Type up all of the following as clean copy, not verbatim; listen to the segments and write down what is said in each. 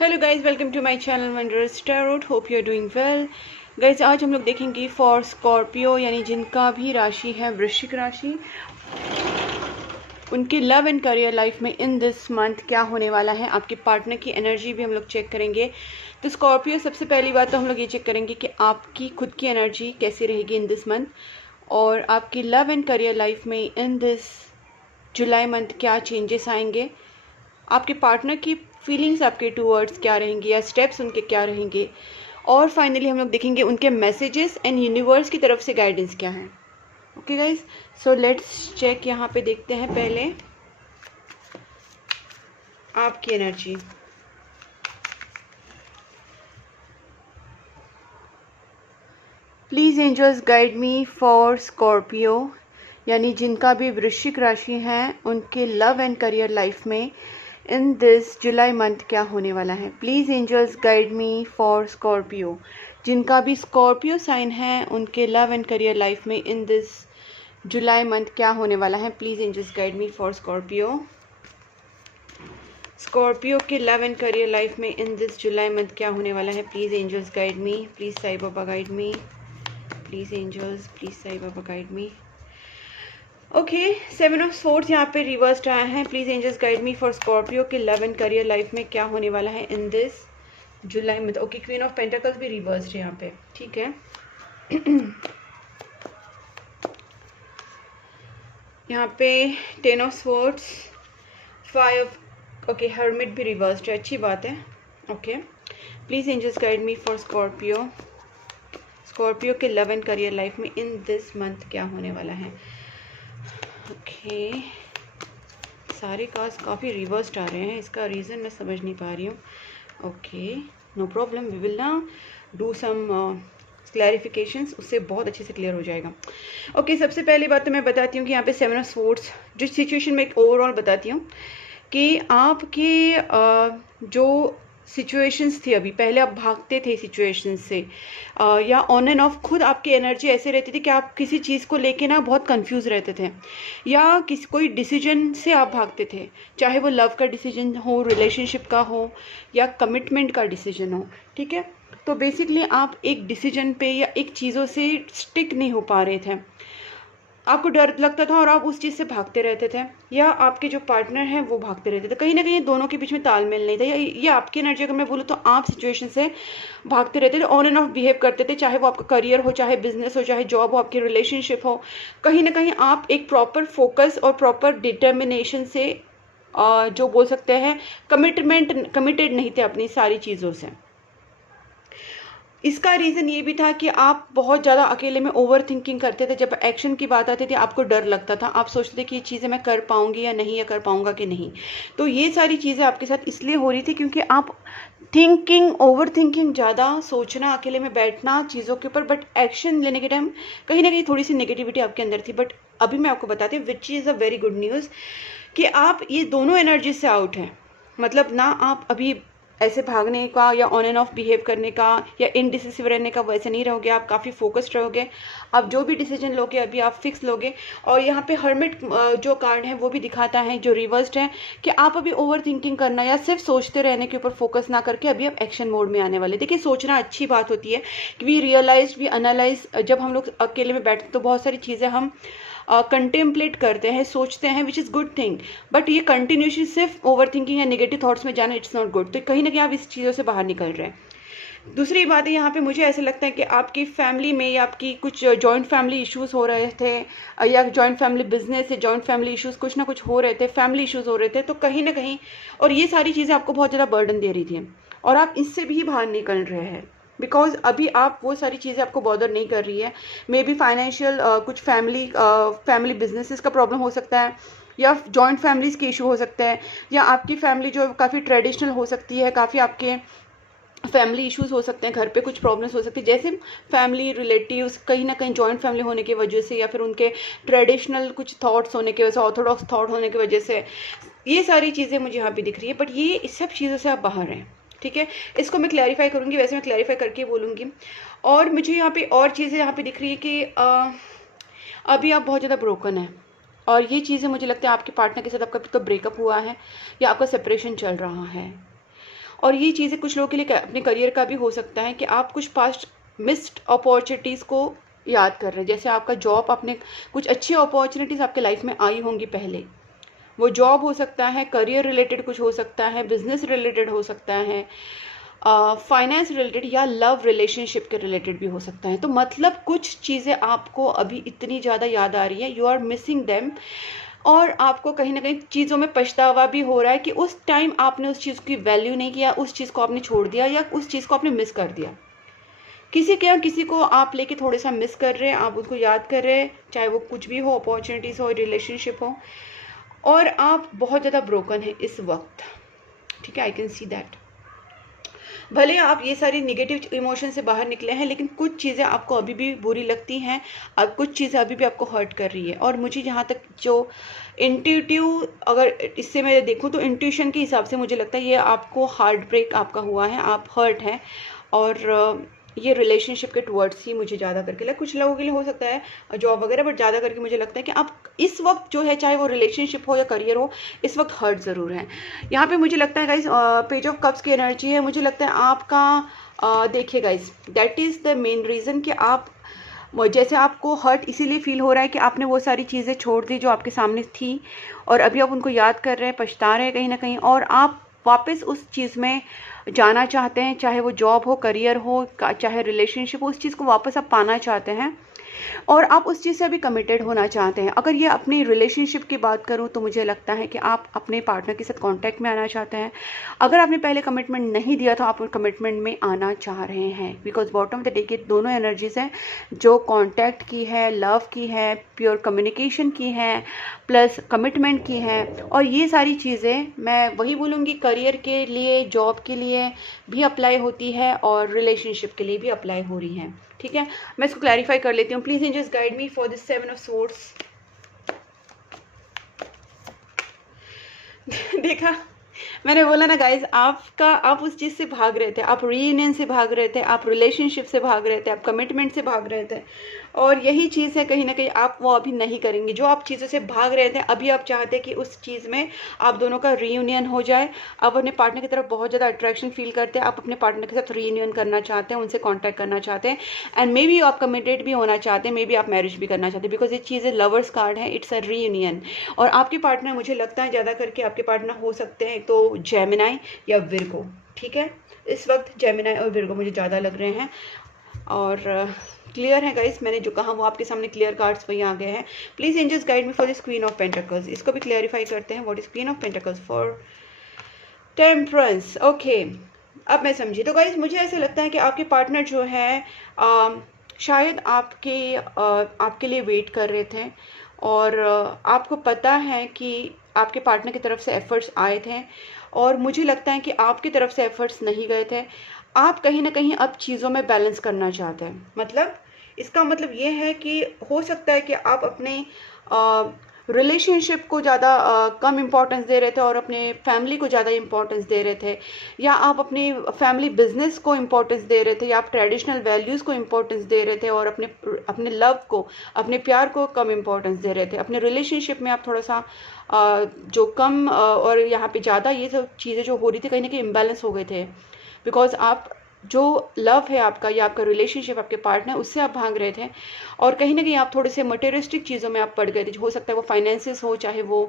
Hello guys, welcome to my channel wondrous tarot. Hope you are doing well. Guys, आज हम लोग देखेंगे for Scorpio यानी जिनका भी राशि है वृश्चिक राशि, उनकी लव एंड करियर लाइफ में इन दिस मंथ क्या होने वाला है। आपके पार्टनर की एनर्जी भी हम लोग चेक करेंगे। तो स्कॉर्पियो, सबसे पहली बात तो हम लोग ये चेक करेंगे कि आपकी खुद की एनर्जी कैसी रहेगी इन दिस मंथ, और आपकी लव एंड करियर लाइफ में इन दिस जुलाई मंथ क्या चेंजेस आएंगे। आपके पार्टनर की फीलिंग्स आपके टूवर्ड्स क्या रहेंगी या स्टेप्स उनके क्या रहेंगे, और फाइनली हम लोग देखेंगे उनके मैसेजेस एंड यूनिवर्स की तरफ से गाइडेंस क्या है। Okay guys, so let's check. यहाँ पे देखते हैं पहले आपकी energy. Please angels guide me for Scorpio यानी जिनका भी वृश्चिक राशि है, उनके लव एंड करियर लाइफ में इन दिस जुलाई मंथ क्या होने वाला है। Please angels guide me for Scorpio, जिनका भी स्कॉर्पियो साइन है, उनके लव एंड करियर लाइफ में इन दिस जुलाई मंथ क्या होने वाला है। Please angels guide me for Scorpio. Scorpio के लव एंड करियर लाइफ में इन दिस जुलाई मंथ क्या होने वाला है। Please angels guide me, please Sai Baba guide me, please angels, please Sai Baba guide me. Okay, 7 of swords यहाँ पे रिवर्स्ड आया है। Please angels guide me for Scorpio के लव एंड करियर लाइफ में क्या होने वाला है in this July month. Okay, queen of pentacles भी रिवर्स्ड है यहाँ पे, ठीक है। यहाँ पे 10 ऑफ सोर्ड्स, 5 ओके, हर्मिट भी रिवर्स्ड है, अच्छी बात है। Okay, please angels guide me for Scorpio, Scorpio के लव एंड करियर लाइफ में इन दिस मंथ क्या होने वाला है। ओके, सारे कार्ड्स काफ़ी रिवर्स्ड आ रहे हैं, इसका रीज़न मैं समझ नहीं पा रही हूँ। Okay, no problem, we will ना डू सम क्लैरिफिकेशंस, उससे बहुत अच्छे से क्लियर हो जाएगा। ओके, सबसे पहली बात तो मैं बताती हूँ कि यहाँ पे 7 ऑफ स्वॉर्ड्स जो सिचुएशन में एक ओवरऑल बताती हूँ कि आपके जो सिचुएशंस थी, अभी पहले आप भागते थे सिचुएशंस से, या ऑन एंड ऑफ खुद आपकी एनर्जी ऐसे रहती थी कि आप किसी चीज़ को लेके ना बहुत कंफ्यूज रहते थे, या कोई डिसीजन से आप भागते थे, चाहे वो लव का डिसीजन हो, रिलेशनशिप का हो, या कमिटमेंट का डिसीजन हो, ठीक है। तो बेसिकली आप एक डिसीजन पे या एक चीज़ों से स्टिक नहीं हो पा रहे थे, आपको डर लगता था और आप उस चीज़ से भागते रहते थे, या आपके जो पार्टनर हैं वो भागते रहते थे। कहीं ना कहीं दोनों के बीच में तालमेल नहीं था, या ये आपकी एनर्जी अगर मैं बोलूँ तो आप सिचुएशन से भागते रहते थे, ऑन एंड ऑफ बिहेव करते थे, चाहे वो आपका करियर हो, चाहे बिजनेस हो, चाहे जॉब हो, आपकी रिलेशनशिप हो। कहीं ना कहीं आप एक प्रॉपर फोकस और प्रॉपर डिटर्मिनेशन से जो बोल सकते हैं कमिटेड नहीं थे अपनी सारी चीज़ों से। इसका रीज़न ये भी था कि आप बहुत ज़्यादा अकेले में ओवर थिंकिंग करते थे। जब एक्शन की बात आती थी आपको डर लगता था, आप सोचते थे कि ये चीज़ें मैं कर पाऊंगी या नहीं, या कर पाऊंगा कि नहीं। तो ये सारी चीज़ें आपके साथ इसलिए हो रही थी क्योंकि आप ओवर थिंकिंग ज़्यादा, सोचना, अकेले में बैठना चीज़ों के ऊपर, बट एक्शन लेने के टाइम कहीं ना कहीं थोड़ी सी नेगेटिविटी आपके अंदर थी। बट अभी मैं आपको बताती हूँ विच is a very good news कि आप ये दोनों एनर्जी से आउट हैं। मतलब ना आप अभी ऐसे भागने का या ऑन एंड ऑफ बिहेव करने का या इनडिसिसिव रहने का वैसे नहीं रहोगे, आप काफ़ी फोकस्ड रहोगे। आप जो भी डिसीजन लोगे अभी आप फिक्स लोगे। और यहाँ पे हर्मिट जो कार्ड है वो भी दिखाता है, जो रिवर्स्ड है, कि आप अभी ओवर थिंकिंग करना या सिर्फ सोचते रहने के ऊपर फोकस ना करके अभी आप एक्शन मोड में आने वाले। देखिए, सोचना अच्छी बात होती है कि वी रियलाइज, वी एनालाइज। जब हम लोग अकेले में बैठते तो बहुत सारी चीज़ें हम कंटेम्पलेट करते हैं, सोचते हैं, विच इज़ गुड थिंग। बट ये कंटिन्यूसली सिर्फ ओवर थिंकिंग या नेगेटिव थॉट्स में जाना, इट्स नॉट गुड। तो कहीं ना कहीं आप इस चीज़ों से बाहर निकल रहे हैं। दूसरी बात है, यहाँ पे मुझे ऐसे लगता है कि आपकी फैमिली में या आपकी कुछ जॉइंट फैमिली इश्यूज हो रहे थे, या जॉइंट फैमिली बिजनेस या जॉइंट फैमिली इश्यूज कुछ ना कुछ हो रहे थे, फैमिली इश्यूज हो रहे थे। तो कहीं ना कहीं, और ये सारी चीज़ें आपको बहुत ज़्यादा बर्डन दे रही थी, और आप इससे भी बाहर निकल रहे हैं बिकॉज अभी आप वो सारी चीज़ें आपको बॉदर नहीं कर रही है। मे बी फाइनेंशियल कुछ फैमिली बिजनेसेस का प्रॉब्लम हो सकता है, या जॉइंट फैमिलीज़ के इशू हो सकते हैं, या आपकी फैमिली जो काफ़ी ट्रेडिशनल हो सकती है, काफ़ी आपके फैमिली इश्यूज हो सकते हैं, घर पे कुछ प्रॉब्लम्स हो सकती है, जैसे फैमिली रिलेटिव्स कहीं ना कहीं जॉइंट फैमिली होने की वजह से, या फिर उनके ट्रेडिशनल कुछ थॉट्स होने की वजह से, ऑर्थोडॉक्स थॉट होने की वजह से, ये सारी चीज़ें मुझे यहाँ पे दिख रही है। बट ये इस सब चीज़ों से आप बाहर हैं, ठीक है। इसको मैं क्लैरिफाई करूँगी, वैसे मैं क्लैरिफाई करके बोलूँगी। और मुझे यहाँ पे और चीज़ें यहाँ पे दिख रही है कि अभी आप बहुत ज़्यादा ब्रोकन है, और ये चीज़ें मुझे लगता है आपके पार्टनर के साथ आपका तो ब्रेकअप हुआ है, या आपका सेपरेशन चल रहा है। और ये चीज़ें कुछ लोगों के लिए अपने करियर का भी हो सकता है कि आप कुछ पास्ट मिस्ड अपॉर्चुनिटीज़ को याद कर रहे हैं। जैसे आपका जॉब, आपने कुछ अच्छी अपॉर्चुनिटीज़ आपके लाइफ में आई होंगी पहले, वो जॉब हो सकता है, करियर रिलेटेड कुछ हो सकता है, बिजनेस रिलेटेड हो सकता है, फाइनेंस रिलेटेड या लव रिलेशनशिप के रिलेटेड भी हो सकता है। तो मतलब कुछ चीज़ें आपको अभी इतनी ज़्यादा याद आ रही है, यू आर मिसिंग देम, और आपको कहीं ना कहीं चीज़ों में पछतावा भी हो रहा है कि उस टाइम आपने उस चीज़ की वैल्यू नहीं किया, उस चीज़ को आपने छोड़ दिया या उस चीज़ को आपने मिस कर दिया। किसी को आप लेके थोड़ा सा मिस कर रहे हैं, आप उसको याद कर रहे हैं, चाहे वो कुछ भी हो, अपॉर्चुनिटीज़ हो, रिलेशनशिप हो, और आप बहुत ज़्यादा ब्रोकन है इस वक्त। ठीक है, आई कैन सी दैट। भले आप ये सारी निगेटिव इमोशन से बाहर निकले हैं, लेकिन कुछ चीज़ें आपको अभी भी बुरी लगती हैं, अब कुछ चीज़ें अभी भी आपको हर्ट कर रही है। और मुझे जहाँ तक जो इंट्यूटिव, अगर इससे मैं देखूँ तो इंट्यूशन के हिसाब से मुझे लगता है ये आपको हार्ट ब्रेक आपका हुआ है, आप हर्ट हैं, और ये रिलेशनशिप के टुवर्ड्स ही मुझे ज़्यादा करके लगा। कुछ लोगों के लिए हो सकता है जॉब वगैरह, बट ज़्यादा करके मुझे लगता है कि आप इस वक्त जो है, चाहे वो रिलेशनशिप हो या करियर हो, इस वक्त हर्ट ज़रूर है। यहाँ पे मुझे लगता है गाइस, पेज ऑफ कप्स की एनर्जी है, मुझे लगता है आपका देखिए guys, that is the main reason कि आप जैसे आपको हर्ट इसीलिए फील हो रहा है कि आपने वो सारी चीज़ें छोड़ दी जो आपके सामने थी, और अभी आप उनको याद कर रहे हैं, पछता रहे हैं कहीं ना कहीं, और आप वापस उस चीज़ में जाना चाहते हैं, चाहे वो जॉब हो, करियर हो, चाहे रिलेशनशिप हो, उस चीज़ को वापस आप पाना चाहते हैं, और आप उस चीज़ से अभी कमिटेड होना चाहते हैं। अगर ये अपनी रिलेशनशिप की बात करूं तो मुझे लगता है कि आप अपने पार्टनर के साथ कांटेक्ट में आना चाहते हैं। अगर आपने पहले कमिटमेंट नहीं दिया तो आप कमिटमेंट में आना चाह रहे हैं, because bottom of the day की दोनों एनर्जीज हैं, जो कांटेक्ट की है, लव की है, प्योर कम्युनिकेशन की है, प्लस कमिटमेंट की है। और ये सारी चीज़ें मैं वही बोलूँगी, करियर के लिए, जॉब के लिए भी अप्लाई होती है और रिलेशनशिप के लिए भी अप्लाई हो रही है। ठीक है, मैं इसको क्लैरिफाई कर लेती हूँ। Please angels guide me for this 7 of swords. देखा, मैंने बोला ना गाइज, आप उस चीज़ से भाग रहे थे, आप रीयूनियन से भाग रहे थे, आप रिलेशनशिप से भाग रहे थे, आप कमिटमेंट से भाग रहे थे, और यही चीज़ है कहीं ना कहीं आप वो अभी नहीं करेंगे। जो आप चीज़ों से भाग रहे थे, अभी आप चाहते हैं कि उस चीज़ में आप दोनों का रीयूनियन हो जाए। आप अपने पार्टनर की तरफ बहुत ज़्यादा अट्रैक्शन फील करते हैं, आप अपने पार्टनर के साथ रीयूनियन करना चाहते हैं, उनसे कॉन्टैक्ट करना चाहते हैं, एंड मे बी आप कमिटेड भी होना चाहते हैं, मे बी आप मैरिज भी करना चाहते हैं, बिकॉज ये चीज़ें लवर्स कार्ड है, इट्स अ रीयूनियन। और आपके पार्टनर, मुझे लगता है ज़्यादा करके आपके पार्टनर हो सकते हैं तो जेमिनाई या विर्गो। ठीक है, इस वक्त जेमिनाई और विर्गो मुझे ज़्यादा लग रहे हैं, और क्लियर है गाइस, मैंने जो कहा वो आपके सामने क्लियर कार्ड्स वही आ गए हैं। Please angels guide me for this queen of pentacles. इसको भी क्लैरिफाई करते हैं, what is queen of pentacles for temperance. Okay, अब मैं समझी। तो गाइस मुझे ऐसा लगता है कि आपके पार्टनर जो है शायद आपके लिए वेट कर रहे थे, और आपको पता है कि आपके पार्टनर की तरफ से एफर्ट्स आए थे, और मुझे लगता है कि आपकी तरफ से एफर्ट्स नहीं गए थे। आप कहीं ना कहीं अब चीज़ों में बैलेंस करना चाहते हैं। मतलब इसका मतलब ये है कि हो सकता है कि आप अपने रिलेशनशिप को ज़्यादा कम इम्पोर्टेंस दे रहे थे और अपने फैमिली को ज़्यादा इम्पोर्टेंस दे रहे थे, या आप अपने फैमिली बिजनेस को इम्पोर्टेंस दे रहे थे, या आप ट्रेडिशनल वैल्यूज़ को इम्पोर्टेंस दे रहे थे, और अपने लव को, अपने प्यार को कम इम्पोर्टेंस दे रहे थे। अपने रिलेशनशिप में आप थोड़ा सा जो कम और यहाँ पे ज़्यादा, ये सब चीज़ें जो हो रही थी कहीं ना कहीं इम्बैलेंस हो गए थे, बिकॉज आप जो लव है आपका या आपका रिलेशनशिप आपके पार्टनर, उससे आप भाग रहे थे, और कहीं ना कहीं आप थोड़े से मटेरियलिस्टिक चीज़ों में आप पड़ गए थे। हो सकता है वो फाइनेंसेस हो, चाहे वो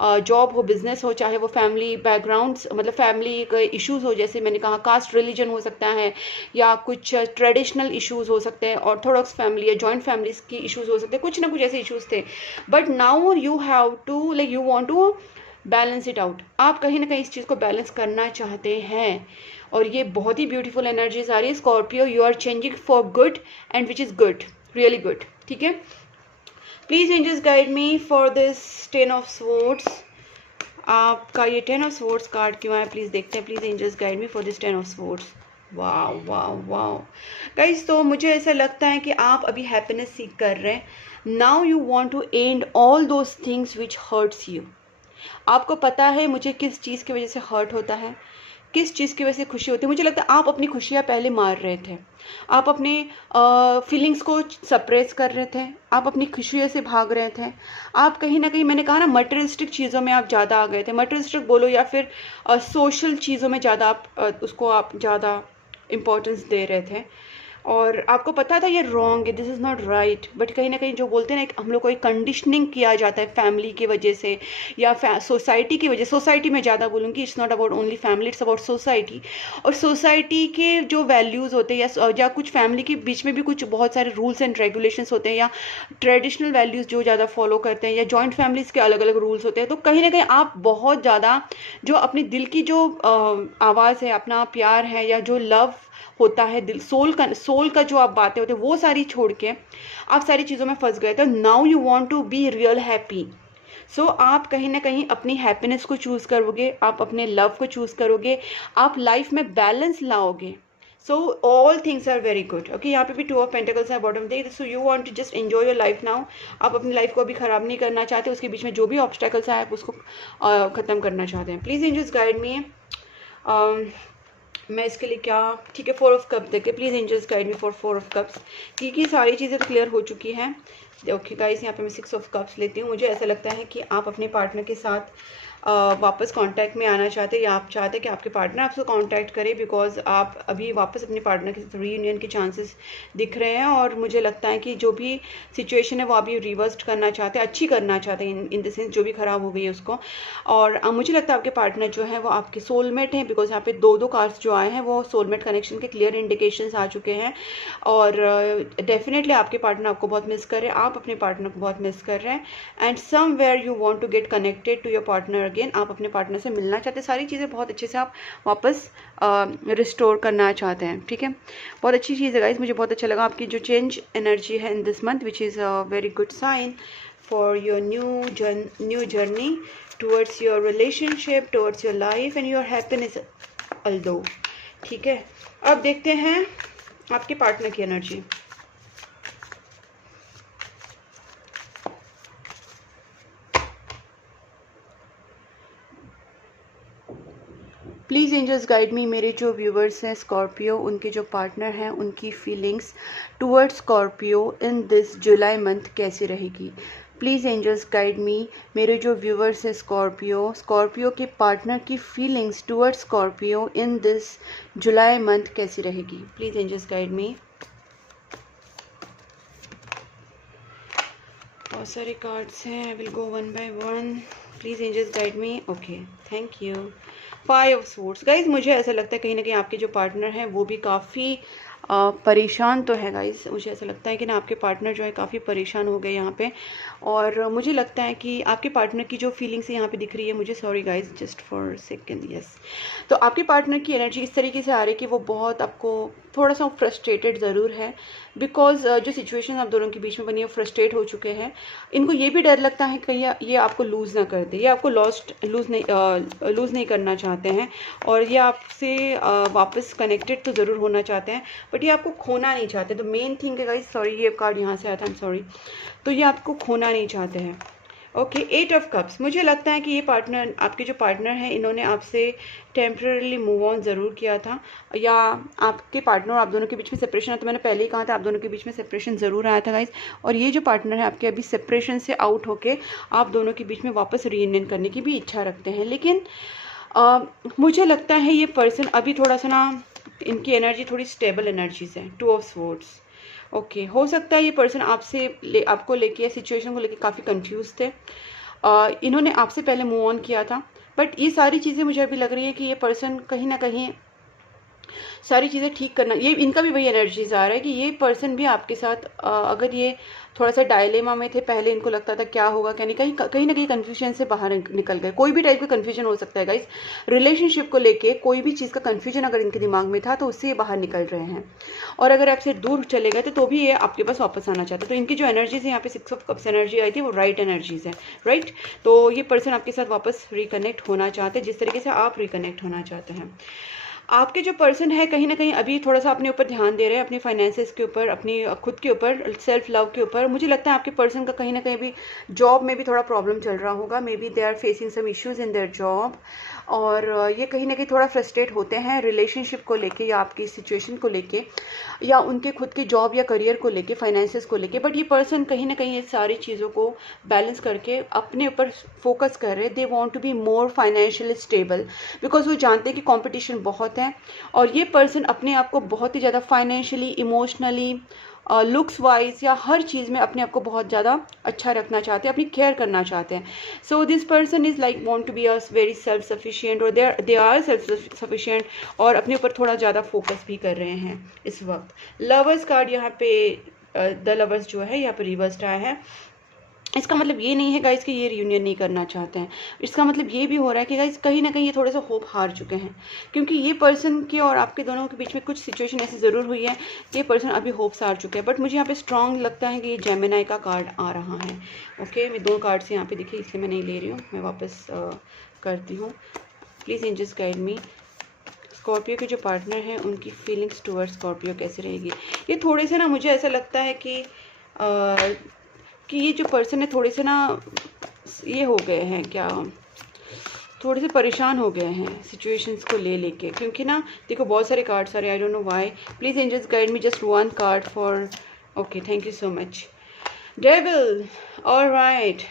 जॉब हो, बिजनेस हो, चाहे वो फैमिली बैकग्राउंड्स, मतलब फैमिली के इश्यूज़ हो, जैसे मैंने कहा कास्ट रिलीजन हो सकता है, या कुछ ट्रेडिशनल इश्यूज़ हो सकते हैं, ऑर्थोडॉक्स फैमिली या जॉइंट फैमिलीज़ की इश्यूज़ हो सकते हैं, कुछ ना कुछ ऐसे इश्यूज़ थे। But now you have to you want to balance it out. आप कहीं ना कहीं इस चीज़ को बैलेंस करना चाहते हैं, और ये बहुत ही ब्यूटीफुल एनर्जीज आ रही है। Scorpio, you are changing for good, and which is good, really good. ठीक है, please angels guide me for this 10 of swords. आपका ये 10 ऑफ स्वॉर्ड्स कार्ड क्यों आया, प्लीज देखते हैं। Please angels guide me for this 10 of swords. Wow wow wow guys, तो मुझे ऐसा लगता है कि आप अभी हैप्पीनेस सीख कर रहे हैं। Now you want to end all those things which hurts you. आपको पता है मुझे किस चीज़ की वजह से हर्ट होता है, किस चीज़ की वजह से खुशी होती है? मुझे लगता है आप अपनी खुशियाँ पहले मार रहे थे, आप अपने फीलिंग्स को सप्रेस कर रहे थे, आप अपनी खुशियों से भाग रहे थे, आप कहीं ना कहीं, मैंने कहा ना, मटेरियलिस्टिक चीज़ों में आप ज़्यादा आ गए थे, मटेरियलिस्टिक बोलो या फिर सोशल चीज़ों में ज़्यादा आप उसको आप ज़्यादा इम्पोर्टेंस दे रहे थे, और आपको पता था ये रॉन्ग है, this is not right, but कहीं ना कहीं जो बोलते हैं ना, हम लोग को एक कंडीशनिंग किया जाता है फैमिली की वजह से या सोसाइटी की वजह, सोसाइटी में ज़्यादा बोलूँगी, it's not about only family, it's about society. और सोसाइटी के जो वैल्यूज़ होते हैं या कुछ फैमिली के बीच में भी कुछ बहुत सारे रूल्स एंड रेगुलेशंस होते हैं, या ट्रेडिशनल वैल्यूज़ जो ज़्यादा फॉलो करते हैं, या जॉइंट फैमिलीज़ के अलग अलग रूल्स होते हैं, तो कहीं ना कहीं आप बहुत ज़्यादा जो अपनी दिल की जो आवाज़ है, अपना प्यार है, या जो लव होता है, दिल सोल का जो आप बातें होते हैं, वो सारी छोड़ के आप सारी चीज़ों में फंस गए थे। Now you want to be real happy, so आप कहीं ना कहीं अपनी हैप्पीनेस को चूज़ करोगे, आप अपने लव को चूज़ करोगे, आप लाइफ में बैलेंस लाओगे। So all things are very good. Okay, यहाँ पे भी 2 ऑफ पेंटिकल्स है बॉटम दे, so you want to just enjoy your life now. आप अपनी लाइफ को अभी ख़राब नहीं करना चाहते, उसके बीच में जो भी ऑब्स्टेकल्स आए आप उसको ख़त्म करना चाहते हैं। प्लीज़ एंजल्स गाइड मी, मैं इसके लिए क्या, ठीक है, 4 ऑफ कप्स देखे, please angels guide me for 4 of cups, क्योंकि सारी चीज़ें तो क्लियर हो चुकी हैं। ओके गाइस, यहाँ पे मैं 6 ऑफ कप्स लेती हूँ। मुझे ऐसा लगता है कि आप अपने पार्टनर के साथ वापस कांटेक्ट में आना चाहते हैं, या आप चाहते हैं कि आपके पार्टनर आपसे कांटेक्ट करे, बिकॉज आप अभी वापस अपने पार्टनर के साथ रीयूनियन के चांसेस दिख रहे हैं, और मुझे लगता है कि जो भी सिचुएशन है वो अभी रिवर्स करना चाहते हैं, अच्छी करना चाहते हैं, इन द सेंस जो भी ख़राब हो गई है उसको। और मुझे लगता है आपके पार्टनर जो है वो आपके सोलमेट हैं, बिकॉज यहाँ पे 2 कार्ड्स जो आए हैं वो सोलमेट कनेक्शन के क्लियर इंडिकेशंस आ चुके हैं, और डेफिनेटली आपके पार्टनर आपको बहुत मिस कर रहे हैं, आप अपने पार्टनर को बहुत मिस कर रहे हैं, and somewhere you want to get connected to your partner again, आप अपने पार्टनर से मिलना चाहते हैं, सारी चीज़ें बहुत अच्छे से आप वापस रिस्टोर करना चाहते हैं। ठीक है, बहुत अच्छी चीज़ है गाइस, मुझे बहुत अच्छा लगा आपकी जो चेंज एनर्जी है in this month, which is a very good sign for your new journey towards your relationship, towards your life and your happiness although. ठीक है, अब देखते हैं आपके पार्टनर की energy. Please angels guide me, मेरे जो व्यूवर्स हैं स्कॉर्पियो, उनके जो पार्टनर हैं, उनकी feelings towards Scorpio in this July month कैसी रहेगी। प्लीज़ एंजल्स गाइड मी, मेरे जो व्यूवर्स हैं स्कॉर्पियो के पार्टनर की feelings towards Scorpio in this July month कैसी रहेगी। Please angels guide me. बहुत सारे कार्ड्स हैं, I will go one by one. Please angels guide me. Okay, thank you. 5 of swords guys, मुझे ऐसा लगता है कहीं ना कहीं आपके जो पार्टनर हैं वो भी काफ़ी परेशान तो है गाइज। मुझे ऐसा लगता है कि ना आपके पार्टनर जो है काफ़ी परेशान हो गए यहाँ पे, और मुझे लगता है कि आपके पार्टनर की जो फीलिंग्स यहाँ पे दिख रही है मुझे, sorry guys just for second, yes, तो आपके पार्टनर की एनर्जी इस तरीके से आ रही है कि वो बहुत आपको थोड़ा सा फ्रस्ट्रेटेड ज़रूर है, बिकॉज जो सिचुएशन आप दोनों के बीच में बनी है फ्रस्ट्रेट हो चुके हैं। इनको ये भी डर लगता है कहीं ये आपको लूज़ ना कर दे, ये आपको लूज़ नहीं करना चाहते हैं, और ये आपसे वापस कनेक्टेड तो ज़रूर होना चाहते हैं, बट ये आपको खोना नहीं चाहते। तो मेन थिंग है गाइस, सॉरी ये कार्ड यहाँ से आया था, आई एम सॉरी, तो ये आपको खोना नहीं चाहते हैं। ओके, 8 ऑफ कप्स, मुझे लगता है कि ये पार्टनर, आपके जो पार्टनर हैं, इन्होंने आपसे टेम्पररीली मूव ऑन ज़रूर किया था, या आपके पार्टनर और आप दोनों के बीच में सेपरेशन है, तो मैंने पहले ही कहा था आप दोनों के बीच में सेपरेशन ज़रूर आया था गाइस, और ये जो पार्टनर है आपके अभी सेपरेशन से आउट होके आप दोनों के बीच में वापस रीयूनियन करने की भी इच्छा रखते हैं, लेकिन मुझे लगता है ये पर्सन अभी थोड़ा सा ना, इनकी एनर्जी थोड़ी स्टेबल एनर्जीज है। 2 ऑफ स्वॉर्ड्स, ओके, हो सकता है ये पर्सन आपको लेके या सिचुएशन को लेके काफ़ी कंफ्यूज थे, इन्होंने आपसे पहले मूव ऑन किया था, बट ये सारी चीज़ें मुझे अभी लग रही है कि ये पर्सन कहीं ना कहीं सारी चीज़ें ठीक करना, ये इनका भी वही एनर्जीज आ रहा है कि ये पर्सन भी आपके साथ अगर ये थोड़ा सा डायलेमा में थे, पहले इनको लगता था क्या होगा क्या नहीं, कहीं ना कहीं कन्फ्यूजन से बाहर निकल गए। कोई भी टाइप का कन्फ्यूजन हो सकता है गाइस, रिलेशनशिप को लेके कोई भी चीज़ का कन्फ्यूजन अगर इनके दिमाग में था तो उससे ये बाहर निकल रहे हैं, और अगर आपसे दूर चले गए थे तो भी ये आपके पास वापस आना चाहते। तो इनकी जो एनर्जीज है यहाँ पे 6 ऑफ कप्स एनर्जी आई थी, वो राइट एनर्जीज है, राइट। तो ये पर्सन आपके साथ वापस रिकनेक्ट होना चाहते हैं जिस तरीके से आप रिकनेक्ट होना चाहते हैं। आपके जो पर्सन है कहीं ना कहीं अभी थोड़ा सा अपने ऊपर ध्यान दे रहे हैं, अपने फाइनेंसेस के ऊपर, अपनी खुद के ऊपर, सेल्फ लव के ऊपर। मुझे लगता है आपके पर्सन का कहीं ना कहीं भी जॉब में भी थोड़ा प्रॉब्लम चल रहा होगा। Maybe they are facing some issues in their job, और ये कहीं ना कहीं थोड़ा फ्रस्ट्रेट होते हैं रिलेशनशिप को लेके, या आपकी सिचुएशन को लेके, या उनके खुद की जॉब या करियर को लेके, फाइनेंसेस को लेके। बट ये पर्सन कहीं ना कहीं ये सारी चीज़ों को बैलेंस करके अपने ऊपर फोकस कर रहे हैं। They want to be more financially stable, because वो जानते हैं कि कंपटीशन बहुत है, और ये पर्सन अपने आप को बहुत ही ज़्यादा फाइनेंशियली, इमोशनली, लुक्स वाइज या हर चीज़ में अपने आप को बहुत ज़्यादा अच्छा रखना चाहते हैं, अपनी केयर करना चाहते हैं। So this person is like want to be a very self sufficient, और दे आर सेल्फ सफिशिएंट, और अपने ऊपर थोड़ा ज़्यादा फोकस भी कर रहे हैं इस वक्त। लवर्स कार्ड यहाँ पे, द लवर्स जो है यहाँ पे रिवर्स्ड आया है। इसका मतलब ये नहीं है गाइस कि ये रियूनियन नहीं करना चाहते हैं। इसका मतलब ये भी हो रहा है कि गाइस कहीं ना कहीं ये थोड़े सा होप हार चुके हैं, क्योंकि ये पर्सन के और आपके दोनों के बीच में कुछ सिचुएशन ऐसी ज़रूर हुई है कि ये पर्सन अभी होप्स हार चुके हैं। बट मुझे यहाँ पे स्ट्रांग लगता है कि ये जेमिनाई का कार्ड आ रहा है। ओके, मैं 2 कार्ड्स यहाँ पे दिखे इसलिए मैं नहीं ले रही हूँ, मैं वापस करती हूँ। Please angels guide me. Scorpio के जो पार्टनर हैं उनकी फीलिंग्स टूवर्ड्स स्कॉर्पियो कैसे रहेगी। ये थोड़े से ना, मुझे ऐसा लगता है कि ये जो पर्सन है थोड़े से ना ये हो गए हैं, क्या थोड़े से परेशान हो गए हैं सिचुएशंस को ले लेके, क्योंकि ना देखो बहुत सारे कार्ड्स आ रहे हैं, I don't know why. Please angels guide me just 1 card for, okay thank you so much. Devil, alright,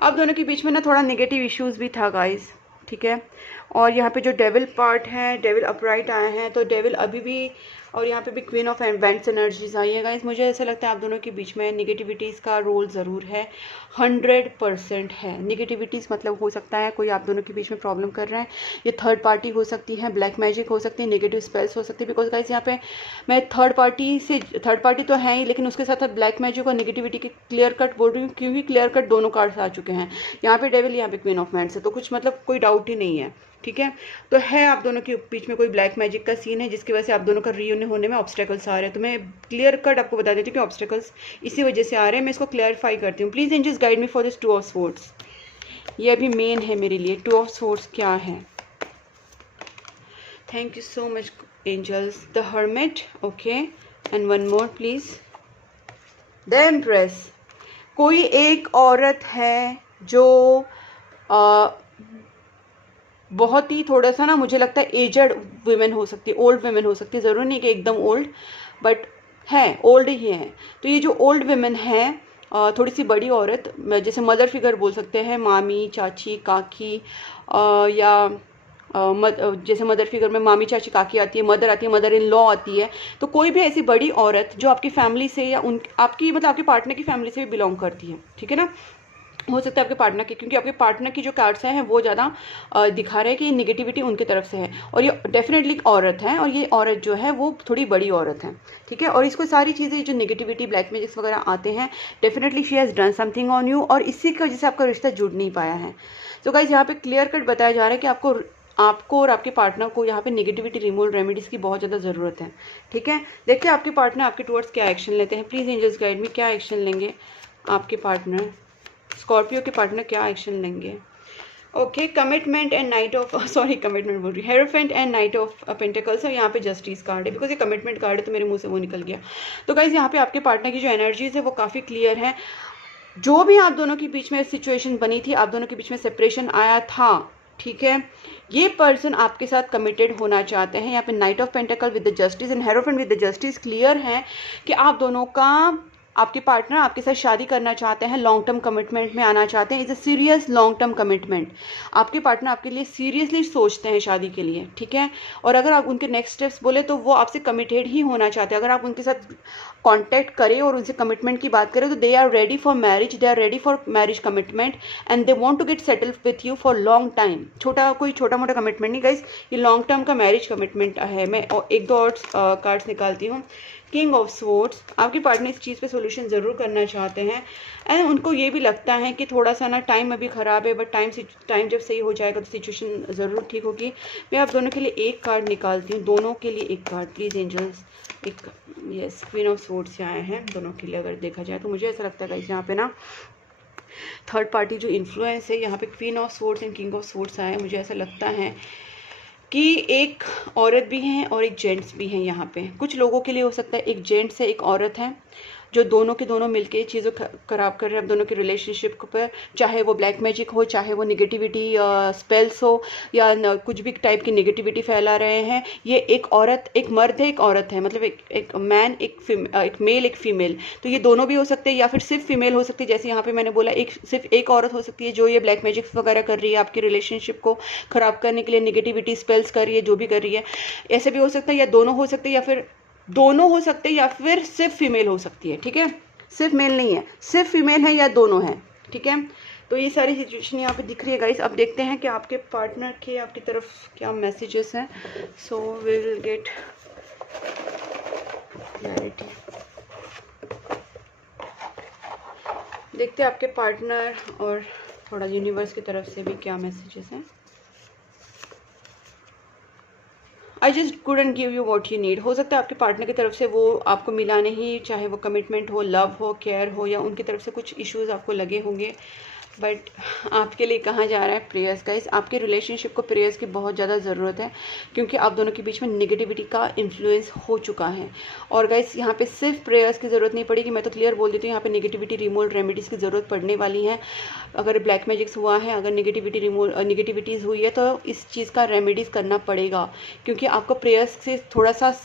आप दोनों के बीच में ना थोड़ा नेगेटिव इश्यूज भी था गाइस, ठीक है। और यहाँ पे जो डेविल पार्ट है, डेविल अपराइट आए हैं, तो डेविल अभी भी, और यहाँ पे भी क्वीन ऑफ वेंट्स एनर्जीज आई है गाइस। मुझे ऐसा लगता है आप दोनों के बीच में नेगेटिविटीज़ का रोल ज़रूर है, 100% है। नेगेटिविटीज़ मतलब हो सकता है कोई आप दोनों के बीच में प्रॉब्लम कर रहा है, ये थर्ड पार्टी हो सकती है, ब्लैक मैजिक हो सकती है, नेगेटिव स्पेल्स हो सकती है। बिकॉज गाइस यहाँ पे मैं थर्ड पार्टी तो है ही, लेकिन उसके साथ साथ ब्लैक मैजिक और नेगेटिविटी के क्लियर कट बोल रही हूँ, क्योंकि क्लियर कट दोनों कार्ड्स आ चुके हैं। यहाँ पे डेविल, यहाँ पे क्वीन ऑफ वेंट्स है, तो कुछ मतलब कोई डाउट ही नहीं है, ठीक है। तो है आप दोनों के बीच में कोई ब्लैक मैजिक का सीन है, जिसकी वजह से आप दोनों का रियूनियन होने में ऑब्स्टेकल्स आ रहे हैं। तो मैं क्लियर कट आपको बता देती हूँ कि ऑब्स्टेकल्स इसी वजह से आ रहे हैं। मैं इसको क्लैरिफाई करती हूँ। Please angels guide me for this 2 of swords. ये अभी मेन है मेरे लिए। 2 ऑफ स्वॉर्ड्स क्या है? Thank you so much angels. The hermit, okay, and 1 more please. The empress. कोई एक औरत है जो बहुत ही थोड़ा सा ना, मुझे लगता है एजड वुमेन हो सकती है, ओल्ड वुमेन हो सकती है, ज़रूर नहीं कि एकदम ओल्ड, बट है, ओल्ड ही है। तो ये जो ओल्ड वुमेन है, थोड़ी सी बड़ी औरत, जैसे मदर फिगर बोल सकते हैं, मामी, चाची, काकी, या जैसे मदर फिगर में मामी, चाची, काकी आती है, मदर आती है, मदर इन लॉ आती है। तो कोई भी ऐसी बड़ी औरत जो आपकी फैमिली से या आपकी मतलब आपके पार्टनर की फैमिली से भी बिलोंग करती है, ठीक है ना, हो सकता है आपके पार्टनर की, क्योंकि आपके पार्टनर की जो कार्ड्स हैं वो ज़्यादा दिखा रहे हैं कि नेगेटिविटी उनकी तरफ से है, और ये डेफिनेटली औरत है, और ये औरत जो है वो थोड़ी बड़ी औरत है, ठीक है। और इसको सारी चीज़ें जो नेगेटिविटी, ब्लैक मैजिक्स वगैरह आते हैं, definitely she has done something on you, और इसी की वजह से आपका रिश्ता जुड़ नहीं पाया है। तो गाइस यहाँ पे क्लियर कट बताया जा रहा है कि आपको और आपके पार्टनर को यहाँ पे नेगेटिविटी रिमूवल रेमेडीज़ की बहुत ज़्यादा ज़रूरत है, ठीक है। देखिए आपके पार्टनर आपके टुवर्ड्स क्या एक्शन लेते हैं। प्लीज़ एंजल्स गाइड में, क्या एक्शन लेंगे आपके पार्टनर, स्कॉर्पियो के पार्टनर क्या एक्शन लेंगे? Okay, commitment and night of, sorry commitment बोल रही, hierophant and night of pentacles, और यहाँ पे जस्टिस कार्ड है, बिकॉज ये कमिटमेंट कार्ड है तो मेरे मुंह से वो निकल गया। तो गाइज यहाँ पे आपके पार्टनर की जो एनर्जीज है वो काफ़ी क्लियर है। जो भी आप दोनों के बीच में सिचुएशन बनी थी, आप दोनों के बीच में सेपरेशन आया था, ठीक है, ये पर्सन आपके साथ कमिटेड होना चाहते हैं। यहाँ पे night of pentacle with the justice and hierophant with the justice clear है कि आप दोनों का, आपके पार्टनर आपके साथ शादी करना चाहते हैं, लॉन्ग टर्म कमिटमेंट में आना चाहते हैं। Is a serious long term commitment. आपके पार्टनर आपके लिए सीरियसली सोचते हैं शादी के लिए, ठीक है। और अगर आप उनके नेक्स्ट स्टेप्स बोले तो वो आपसे कमिटेड ही होना चाहते हैं। अगर आप उनके साथ कांटेक्ट करें और उनसे कमिटमेंट की बात करें तो they are ready for marriage, they are ready for marriage commitment, and they want to get settled with you for long time. कोई छोटा मोटा कमिटमेंट नहीं गाइस, ये लॉन्ग टर्म का मैरिज कमिटमेंट है। मैं 1-2 और कार्ड्स निकालती हूँ। किंग ऑफ स्वॉर्ड्स, आपके पार्टनर इस चीज़ पे सोल्यूशन ज़रूर करना चाहते हैं, एंड उनको ये भी लगता है कि थोड़ा सा ना टाइम अभी ख़राब है, बट टाइम जब सही हो जाएगा तो सिचुएशन ज़रूर ठीक होगी। मैं आप दोनों के लिए 1 कार्ड निकालती हूँ, दोनों के लिए 1 कार्ड प्लीज़ एंजल्स। एक, यस, क्वीन ऑफ स्वॉर्ड्स से आए हैं दोनों के लिए। अगर देखा जाए तो मुझे ऐसा लगता है गाइस यहाँ पे ना थर्ड पार्टी जो इन्फ्लुएंस है, यहाँ पे queen of swords and king of swords आए हैं। मुझे ऐसा लगता है कि एक औरत भी है और एक जेंट्स भी है। यहाँ पे कुछ लोगों के लिए हो सकता है एक जेंट्स है एक औरत है जो दोनों के दोनों मिलके चीज़ों खराब कर रहे हैं अब दोनों की रिलेशनशिप पर, चाहे वो ब्लैक मैजिक हो, चाहे वो निगेटिविटी स्पेल्स हो, या कुछ भी टाइप की निगेटिविटी फैला रहे हैं। ये एक औरत एक मर्द है एक औरत है, मतलब एक मैन एक मेल एक फीमेल, तो ये दोनों भी हो सकते हैं या फिर सिर्फ फीमेल हो सकती है। जैसे यहाँ पे मैंने बोला सिर्फ एक औरत हो सकती है जो ये ब्लैक मैजिक्स वगैरह कर रही है आपकी रिलेशनशिप को खराब करने के लिए, निगेटिविटी स्पेल्स कर रही है, जो भी कर रही है। ऐसे भी हो सकता है, या दोनों हो सकते हैं, या फिर दोनों हो सकते हैं, या फिर सिर्फ फीमेल हो सकती है। ठीक है, सिर्फ मेल नहीं है, सिर्फ फीमेल है या दोनों हैं। ठीक है, तो ये सारी सिचुएशन यहाँ पे दिख रही है गाइस। अब देखते हैं कि आपके पार्टनर के आपकी तरफ क्या मैसेजेस हैं। So we will get clarity. देखते हैं आपके पार्टनर और थोड़ा यूनिवर्स की तरफ से भी क्या मैसेजेस हैं। I just couldn't give you what you need. हो सकता है आपके पार्टनर की तरफ से वो आपको मिला नहीं, चाहे वो कमिटमेंट हो, लव हो, केयर हो, या उनकी तरफ से कुछ इश्यूज आपको लगे होंगे, बट आपके लिए कहाँ जा रहा है प्रेयर्स गाइस। आपके रिलेशनशिप को प्रेयर्स की बहुत ज़्यादा ज़रूरत है, क्योंकि आप दोनों के बीच में नेगेटिविटी का इन्फ्लुएंस हो चुका है। और गाइस यहाँ पे सिर्फ प्रेयर्स की ज़रूरत नहीं पड़ेगी, मैं तो क्लियर बोल देती हूँ, यहाँ पे नेगेटिविटी रिमूवल रेमेडीज़ की ज़रूरत पड़ने वाली है। अगर ब्लैक मैजिक्स हुआ है, अगर नेगेटिविटीज़ हुई है, तो इस चीज़ का रेमेडीज़ करना पड़ेगा, क्योंकि आपको प्रेयर्स से थोड़ा सा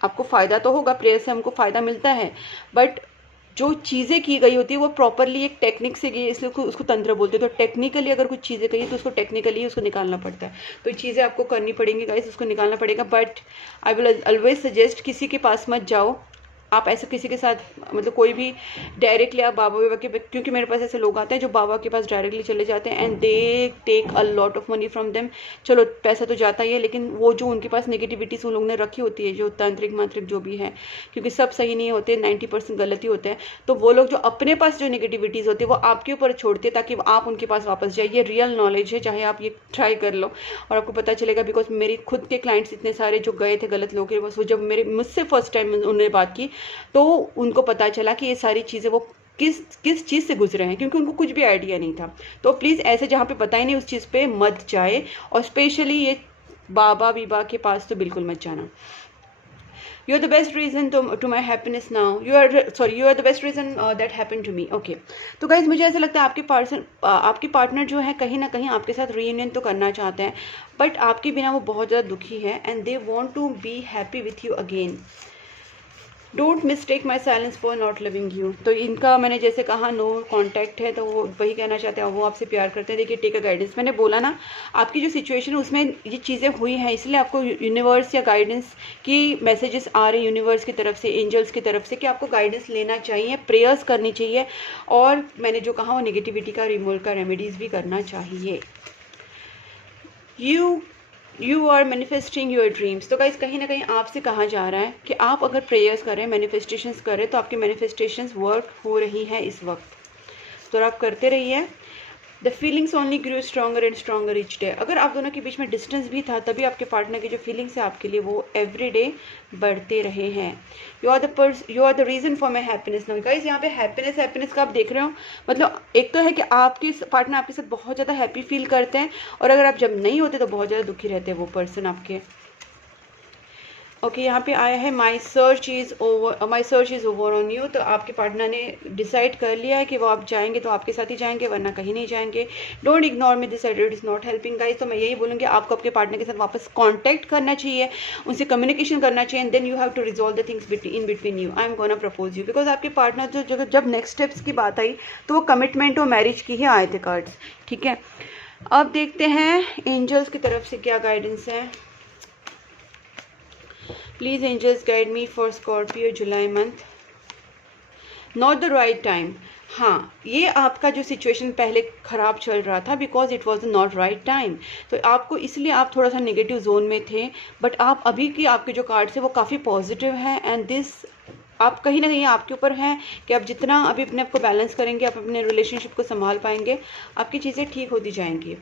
आपको फ़ायदा तो होगा, प्रेयर से हमको फ़ायदा मिलता है, बट जो चीज़ें की गई होती है वो प्रॉपरली एक टेक्निक से की, इसलिए उसको तंत्र बोलते हैं। तो टेक्निकली अगर कुछ चीज़ें कही तो उसको टेक्निकली उसको निकालना पड़ता है, तो चीज़ें आपको करनी पड़ेंगी गाइस, उसको निकालना पड़ेगा। But I will always suggest किसी के पास मत जाओ आप, ऐसे किसी के साथ, मतलब कोई भी डायरेक्टली आप बाबा बाबा के, क्योंकि मेरे पास ऐसे लोग आते हैं जो बाबा के पास डायरेक्टली चले जाते हैं and they take a lot of money from them. चलो पैसा तो जाता ही है, लेकिन वो जो उनके पास नेगेटिविटीज उन लोगों ने रखी होती है, जो तांत्रिक मांत्रिक जो भी है, क्योंकि सब सही नहीं होते, 90% गलत ही होते हैं, तो वो लोग जो अपने पास जो नेगेटिविटीज़ होती है वो आपके ऊपर छोड़ते हैं ताकि आप उनके पास वापस जाए। ये रियल नॉलेज है, चाहे आप ये ट्राई कर लो और आपको पता चलेगा। बिकॉज मेरी खुद के क्लाइंट्स इतने सारे जो गए थे गलत लोगों के पास, वो जब मेरे मुझसे फर्स्ट टाइम उन्होंने बात की तो उनको पता चला कि ये सारी चीज़ें वो किस चीज़ से गुजरे हैं, क्योंकि उनको कुछ भी आइडिया नहीं था। तो प्लीज़ ऐसे जहाँ पे पता ही नहीं उस चीज़ पे मत जाए, और स्पेशली ये बाबा बीबा के पास तो बिल्कुल मत जाना। You are the best reason to my happiness now. You are the best reason that happened to me. Okay. तो गाइज मुझे ऐसा लगता है आपके पार्टनर जो है कहीं ना कहीं आपके साथ रीयूनियन तो करना चाहते हैं, बट आपके बिना वो बहुत ज़्यादा दुखी है and they want to be happy with you again. Don't mistake my silence for not loving you. तो इनका मैंने जैसे कहा नो कॉन्टैक्ट है, तो वो वही कहना चाहते हैं, वो आपसे प्यार करते हैं। देखिए टेक अ गाइडेंस, मैंने बोला ना आपकी जो सिचुएशन है उसमें ये चीज़ें हुई हैं, इसलिए आपको यूनिवर्स या गाइडेंस की मैसेजेस आ रहे हैं यूनिवर्स की तरफ से, एंजल्स की तरफ से, कि आपको गाइडेंस लेना चाहिए, प्रेयर्स करनी चाहिए, और मैंने जो कहा वो निगेटिविटी का रिमूवल का रेमेडीज़ भी करना चाहिए। You are manifesting your dreams. तो गाइस कहीं ना कहीं आपसे कहा जा रहा है कि आप अगर प्रेयर्स करें, मैनिफेस्टेशंस करें, तो आपकी मैनिफेस्टेशंस वर्क हो रही हैं इस वक्त, तो आप करते रहिए। The feelings only grow stronger and stronger each day. अगर आप दोनों के बीच में डिस्टेंस भी था, तभी आपके पार्टनर की जो फीलिंग्स है आपके लिए वो एवरी डे बढ़ते रहे हैं। You are the reason for my happiness now. Guys यहाँ पे हैप्पीनेस का आप देख रहे हो, मतलब एक तो है कि आपके पार्टनर आपके साथ बहुत ज़्यादा हैप्पी फील करते हैं, और अगर आप जब नहीं होते तो बहुत ज़्यादा दुखी रहते हैं वो पर्सन आपके। ओके, यहाँ पे आया है my search is over on you. तो आपके पार्टनर ने डिसाइड कर लिया है कि वो आप जाएंगे तो आपके साथ ही जाएंगे, वरना कहीं नहीं जाएंगे। Don't ignore me, this edit is not helping guys. तो मैं यही बोलूँगी आपको अपने पार्टनर के साथ वापस कॉन्टैक्ट करना चाहिए, उनसे कम्युनिकेशन करना चाहिए, and then you have to resolve the things in between you. I am gonna propose you, because आपके पार्टनर जो जब नेक्स्ट स्टेप्स की बात आई तो वो कमिटमेंट और मैरिज की ही आए थे कार्ड्स। ठीक है, अब देखते हैं एंजल्स की तरफ से क्या गाइडेंस है। Please angels guide me for Scorpio July month. Not the right time. हाँ, ये आपका जो सिचुएशन पहले ख़राब चल रहा था because it was not right time, तो आपको इसलिए आप थोड़ा सा नेगेटिव जोन में थे, बट आप अभी की आपके जो कार्ड्स है वो काफ़ी पॉजिटिव है, एंड दिस आप कहीं ना कहीं आपके ऊपर हैं कि आप जितना अभी अपने आप को बैलेंस करेंगे, आप अपने रिलेशनशिप को संभाल पाएंगे, आपकी चीज़ें ठीक होती जाएंगी।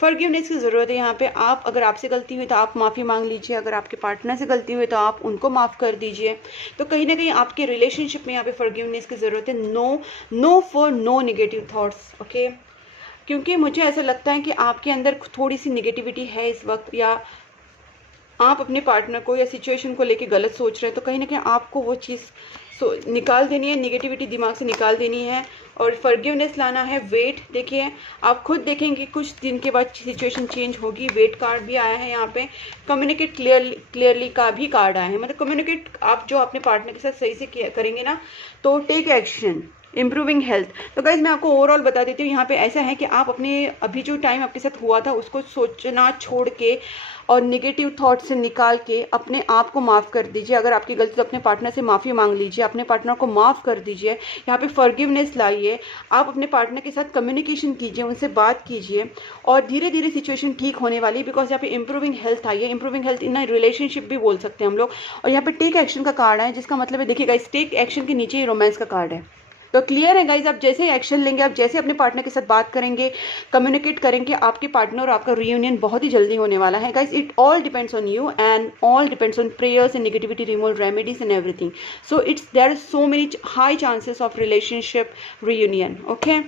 फॉरगिवनेस की ज़रूरत है यहाँ पे। आप अगर आपसे गलती हुई तो आप माफ़ी मांग लीजिए, अगर आपके पार्टनर से गलती हुई तो आप उनको माफ़ कर दीजिए। तो कहीं ना कहीं आपके रिलेशनशिप में यहाँ पे फॉरगिवनेस की ज़रूरत है। No for no negative thoughts, okay. क्योंकि मुझे ऐसा लगता है कि आपके अंदर थोड़ी सी नेगेटिविटी है इस वक्त, या आप अपने पार्टनर को या सिचुएशन को लेके गलत सोच रहे हैं, तो कहीं ना कहीं आपको वो चीज़ निकाल देनी है, नेगेटिविटी दिमाग से निकाल देनी है और फॉरगिवनेस लाना है। वेट देखिए, आप खुद देखेंगे कुछ दिन के बाद सिचुएशन चेंज होगी। वेट कार्ड भी आया है यहाँ पे। कम्युनिकेट क्लियरली का भी कार्ड आया है, मतलब कम्युनिकेट आप जो अपने पार्टनर के साथ सही से करेंगे ना, तो टेक एक्शन, इम्प्रूविंग हेल्थ। तो गाइज मैं आपको ओवरऑल बता देती हूँ, यहाँ पे ऐसा है कि आप अपने अभी जो टाइम आपके साथ हुआ था उसको सोचना छोड़ के और नेगेटिव थॉट से निकाल के अपने आप को माफ़ कर दीजिए। अगर आपकी गलती तो अपने पार्टनर से माफ़ी मांग लीजिए, अपने पार्टनर को माफ़ कर दीजिए। यहाँ पे फॉरगिवनेस लाइए, आप अपने पार्टनर के साथ कम्युनिकेशन कीजिए, उनसे बात कीजिए और धीरे धीरे सिचुएशन ठीक होने वाली है। बिकॉज यहाँ पे इंप्रूविंग हेल्थ आई है, इंप्रूविंग हेल्थ इन रिलेशनशिप भी बोल सकते हैं हम लोग। और यहाँ पे टेक एक्शन का कार्ड है, जिसका मतलब है देखिएगा, इस टेक एक्शन के नीचे ही रोमांस का कार्ड है। तो क्लियर है गाइज, आप जैसे एक्शन लेंगे, आप जैसे अपने पार्टनर के साथ बात करेंगे, कम्युनिकेट करेंगे, आपके पार्टनर और आपका रियूनियन बहुत ही जल्दी होने वाला है guys. It all depends on you and all depends on prayers and negativity removal remedies and everything. So there are so many high chances of relationship reunion. Okay,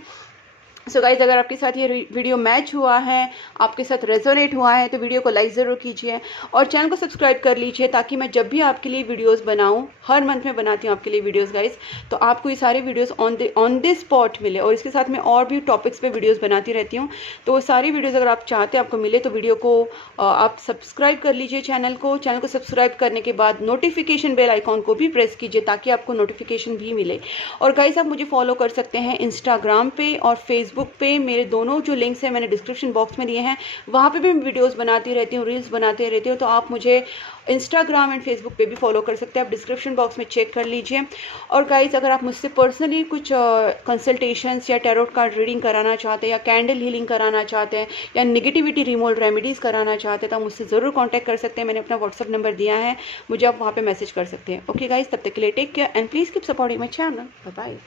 so guys, अगर आपके साथ ये video match हुआ है, आपके साथ resonate हुआ है, तो वीडियो को लाइक ज़रूर कीजिए और चैनल को सब्सक्राइब कर लीजिए, ताकि मैं जब भी आपके लिए वीडियोस बनाऊं, हर मंथ में बनाती हूं आपके लिए वीडियोस गाइज, तो आपको ये सारे वीडियोस ऑन द स्पॉट मिले। और इसके साथ मैं और भी टॉपिक्स पे वीडियोस बनाती रहती हूँ, तो वो सारी वीडियोज़ अगर आप चाहते हैं आपको मिले, तो वीडियो को आप सब्सक्राइब कर लीजिए चैनल को सब्सक्राइब करने के बाद नोटिफिकेशन बेल आइकॉन को भी प्रेस कीजिए, ताकि आपको नोटिफिकेशन भी मिले। और गाइज, आप मुझे फॉलो कर सकते हैं इंस्टाग्राम पे और फेसबुक पे। मेरे दोनों जो लिंक्स हैं मैंने डिस्क्रिप्शन बॉक्स में दिए हैं, वहाँ पे भी मैं वीडियोस बनाती रहती हूँ, रील्स बनाते रहती हूँ। तो आप मुझे इंस्टाग्राम एंड फेसबुक पे भी फॉलो कर सकते हैं, आप डिस्क्रिप्शन बॉक्स में चेक कर लीजिए। और गाइज, अगर आप मुझसे पर्सनली कुछ कंसल्टेशंस या टैरोट कार्ड रीडिंग कराना चाहते हैं, या कैंडल हीलिंग कराना चाहते हैं, या नेगेटिविटी रिमूवल रेमेडीज़ कराना चाहते हैं, तो आप मुझसे ज़रूर कॉन्टैक्ट कर सकते हैं। मैंने अपना व्हाट्सअप नंबर दिया है, मुझे आप वहाँ पर मैसेज कर सकते हैं। ओके गाइज, तब तक के लिए take care and please keep supporting my channel. Bye bye.